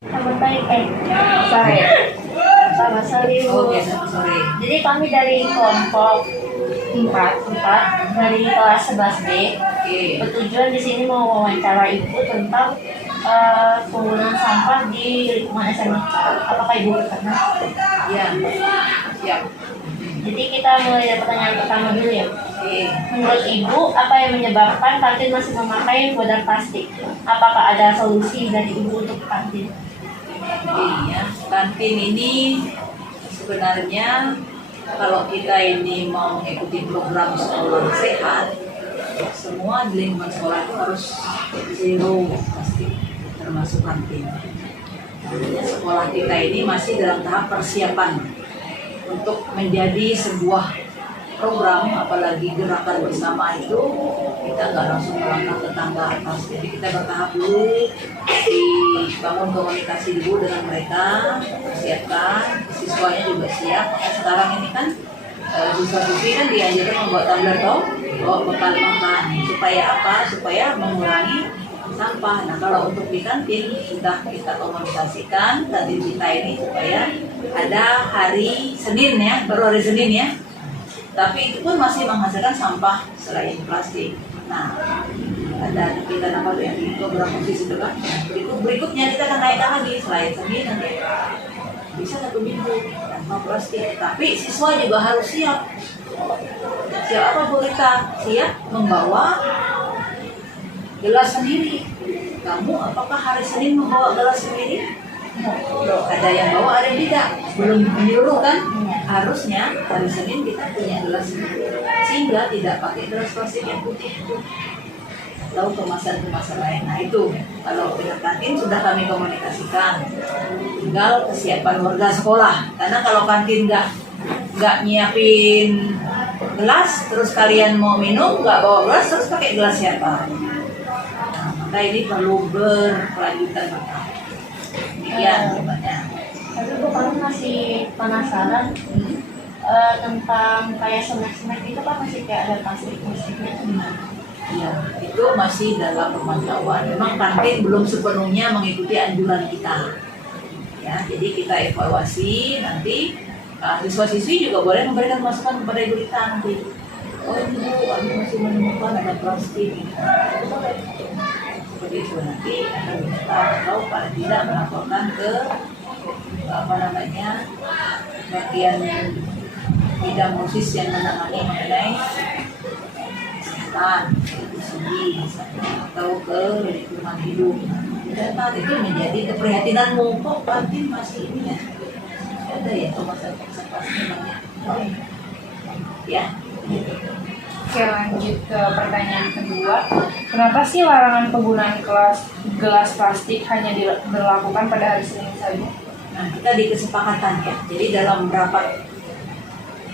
Selamat pagi, sore. Selamat sore, Bu. Oke, selamat sore. Jadi kami dari kelompok 4 dari kelas 11B. Oke. Bertujuan di sini mau wawancara Ibu tentang penggunaan sampah di lingkungan SMA. Apakah Ibu berkenan? Ya, siap. Jadi kita mulai dari pertanyaan pertama dulu ya. Oke. Menurut Ibu, apa yang menyebabkan kantin masih memakai wadah plastik? Apakah ada solusi dari Ibu untuk kantin? Ya, kantin ini sebenarnya kalau kita ini mau mengikuti program sekolah sehat, semua di lingkungan sekolah itu harus zero plastik, termasuk kantin. Artinya sekolah kita ini masih dalam tahap persiapan untuk menjadi sebuah program, apalagi gerakan bersama itu kita nggak langsung melangkah ke tangga atas. Jadi kita bertahap dulu, dibangun komunikasi dulu dengan mereka, persiapkan, siswanya juga siap. Makanya sekarang ini kan siswa-siswi kan dianjurkan membuat tumbler toh, bawa bekal makan. Supaya apa? Supaya mengurangi sampah. Nah kalau untuk di kantin sudah kita komunikasikan kantin kita ini supaya ada hari Senin ya, baru hari Senin ya. Tapi itu pun masih menghasilkan sampah selain plastik. Nah, ada kita apa tuh yang di program OSIS itu kan. Berikutnya kita akan naikkan lagi selain Senin nanti bisa 1 minggu tanpa plastik. Tapi siswa juga harus siap. Siap apa Bu Rita? Siap membawa gelas sendiri. Kamu apakah hari Senin membawa gelas sendiri? Loh, ada yang bawa, ada yang tidak. Belum menyuruh kan? Harusnya hari Senin kita punya gelas sendiri, sehingga tidak pakai gelas plastik yang putih itu. Tahu kemasan-kemasan lain. Nah itu kalau pihak kantin sudah kami komunikasikan. Tinggal kesiapan warga sekolah. Karena kalau kantin nggak nyiapin gelas, terus kalian mau minum nggak bawa gelas, terus pakai gelas siapa? Nah, maka ini perlu berkelanjutan. Demikian jawabannya. Tapi Bu, kami masih penasaran tentang kayak snack-snack itu kan masih kayak ada plastiknya gimana? Ya, itu masih dalam pemantauan. Memang kantin belum sepenuhnya mengikuti anjuran kita. Ya, jadi kita evaluasi nanti. Siswa-siswi juga boleh memberikan masukan kepada Ibu Rita nanti. Oh ini Bu, kami masih menemukan ada plastik. Boleh. Seperti itu nanti akan kita atau paling tidak melaporkan ke bagian bidang OSIS yang menangani mengenai kesehatan di sini atau ke lingkungan hidup. Dan saat itu menjadi keprihatinanmu, kok kantin masih ini ya? Ada ya kemasan konservasi banyak. Ya. Oke, lanjut ke pertanyaan kedua. Kenapa sih larangan penggunaan gelas plastik hanya diberlakukan pada hari Senin saja? Nah, kita di kesepakatan ya. Jadi dalam rapat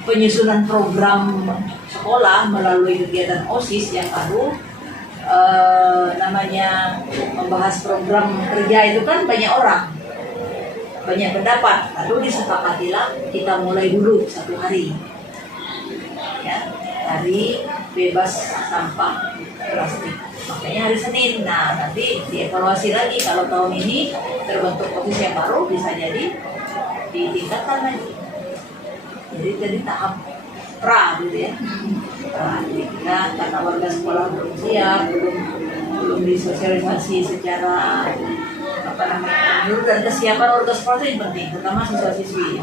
penyusunan program sekolah melalui kegiatan OSIS yang baru, namanya membahas program kerja itu kan banyak orang, banyak pendapat. Lalu disepakatilah kita mulai dulu 1 hari. Ya, hari bebas sampah plastik. Makanya hari Senin. Nah, nanti dievaluasi lagi kalau tahun ini terbentuk OSIS yang baru bisa jadi ditingkatkan lagi. Jadi tadi tahap pra gitu ya. Nah, kita karena warga sekolah belum siap, belum disosialisasi secara dan kesiapan warga sekolah itu yang penting, terutama siswa-siswi.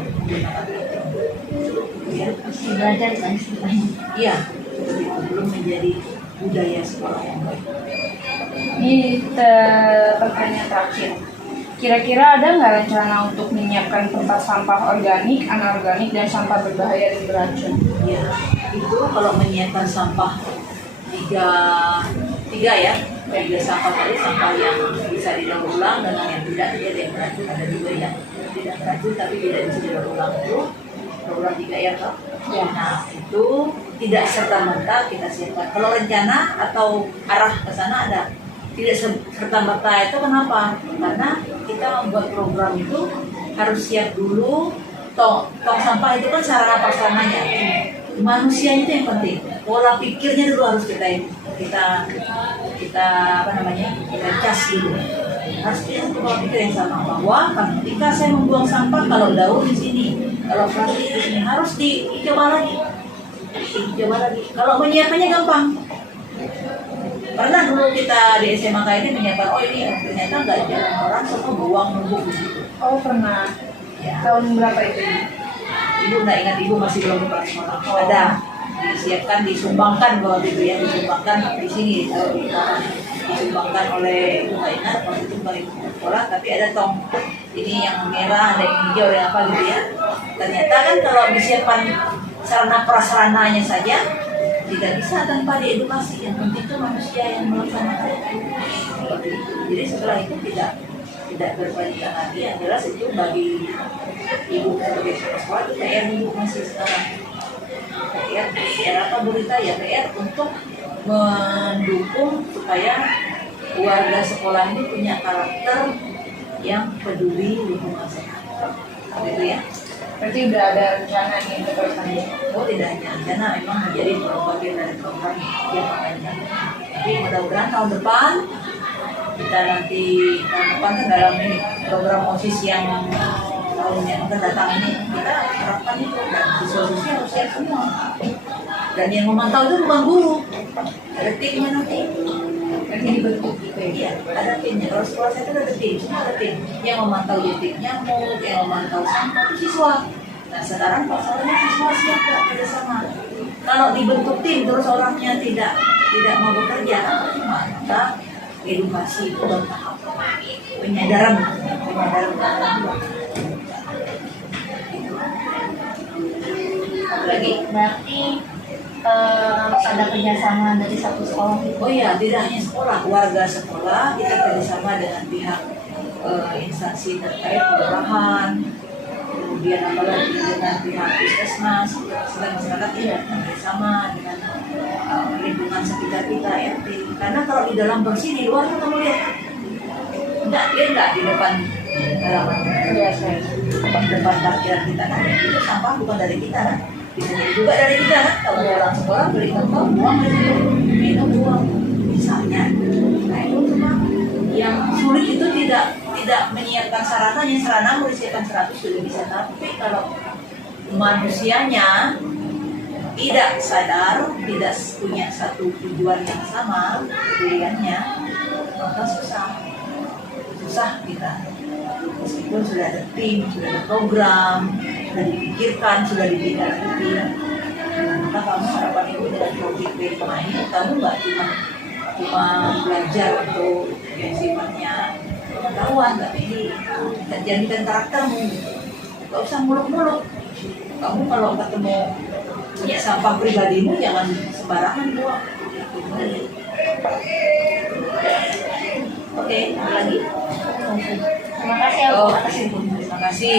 Ya, Masih belajar kan istilahnya. iya, belum menjadi budaya sekolah yang baik. Ini pertanyaan terakhir. Kira-kira ada nggak rencana untuk menyiapkan tempat sampah organik, anorganik, dan sampah berbahaya dan beracun? Ya, itu kalau menyiapkan sampah tiga ya, sampah tadi, sampah yang bisa didaur ulang dengan yang tidak, ada yang beracun, ada juga yang tidak beracun tapi tidak bisa didaur ulang, itu program 3 ya toh. Ya. Nah itu tidak serta merta kita siapkan. Kalau rencana atau arah ke sana ada. Tidak serta merta itu kenapa? Karena kita membuat program itu harus siap dulu. Tong sampah itu kan sarana prasarananya. Manusianya itu yang penting. Pola pikirnya dulu harus kita cas dulu. harus punya satu pola pikir yang sama bahwa ketika saya membuang sampah, kalau daun di sini, kalau plastik di sini harus dicoba lagi. Kalau menyiapkannya gampang. Pernah dulu kita di SMA ini menyiapkan, oh ini ternyata nggak jalan orang semua buang numpuk di situ. Oh pernah. Ya. Tahun berapa itu? Ibu nggak ingat, ibu masih belum kepala sekolah. Ada disiapkan, disumbangkan waktu itu ya, disumbangkan di sini, disumbangkan oleh ibu nggak ingat waktu itu balik sekolah, tapi ada tong ini yang merah, ada yang hijau, yang apa gitu ya. Ternyata kan kalau disiapkan sarana prasarananya saja tidak bisa tanpa diedukasi. Yang penting itu manusia yang melaksanakan. Seperti itu. Jadi setelah itu tidak berkelanjutan lagi. Yang jelas itu bagi ibu sebagai sekolah itu PR ibu masih sekarang. PR apa berita ya, PR untuk mendukung supaya warga sekolah ini punya karakter yang peduli lingkungan sehat. Gitu ya. Berarti udah ada rencana nih untuk depannya. Oh tidak hanya rencana, memang menjadi bagian dari program yang panjang. Tapi mudah-mudahan tahun depan kita nanti tahun depan kan dalam ini program OSIS yang tahun yang akan datang ini kita terapkan itu, dan siswa-siswa harus siap semua. Dan yang memantau itu bukan guru, ada timnya nanti. Nanti dibentuk gitu ya. Iya, ada timnya. Kalau sekolah saya itu ada tim, semua ada tim. Yang memantau jentik nyamuk, yang memantau sampah itu siswa. Nah sekarang masalahnya siswa siap nggak kerjasama. Kalau dibentuk tim terus orangnya tidak mau bekerja, maka edukasi itu bertahap. Penyadaran. Lagi. Berarti harus ada kerjasama dari satu sekolah itu. Oh iya, tidak hanya sekolah, warga sekolah kita kerjasama dengan pihak instansi terkait kelurahan, kemudian apalagi dengan pihak puskesmas, sedang masyarakat ya kerjasama dengan lingkungan sekitar kita RT. Karena kalau di dalam bersih, di luar kan kamu lihat enggak di depan halaman Biasa. depan parkiran kita kan, itu sampah bukan dari kita kan, bisa jadi juga dari kita kan. Kalau pulang sekolah beli kotor, buang di situ, minum buang misalnya. Nah itu cuma yang sulit itu tidak menyiapkan sarana mau disiapkan 100 sudah bisa, tapi kalau manusianya tidak sadar, tidak punya satu tujuan yang sama pilihannya, maka susah kita. Meskipun sudah ada tim, sudah ada program, sudah dipikirkan, sudah ditindaklanjuti. Maka kamu harapan ibu dengan project B5 ini, kamu nggak cuma belajar untuk yang sifatnya pengetahuan, tapi ini jadikan karaktermu. Gak usah muluk-muluk. Kamu kalau ketemu punya sampah pribadimu, jangan sembarangan buang. Oke, ada lagi? Terima kasih ya Bu, atas Terima kasih.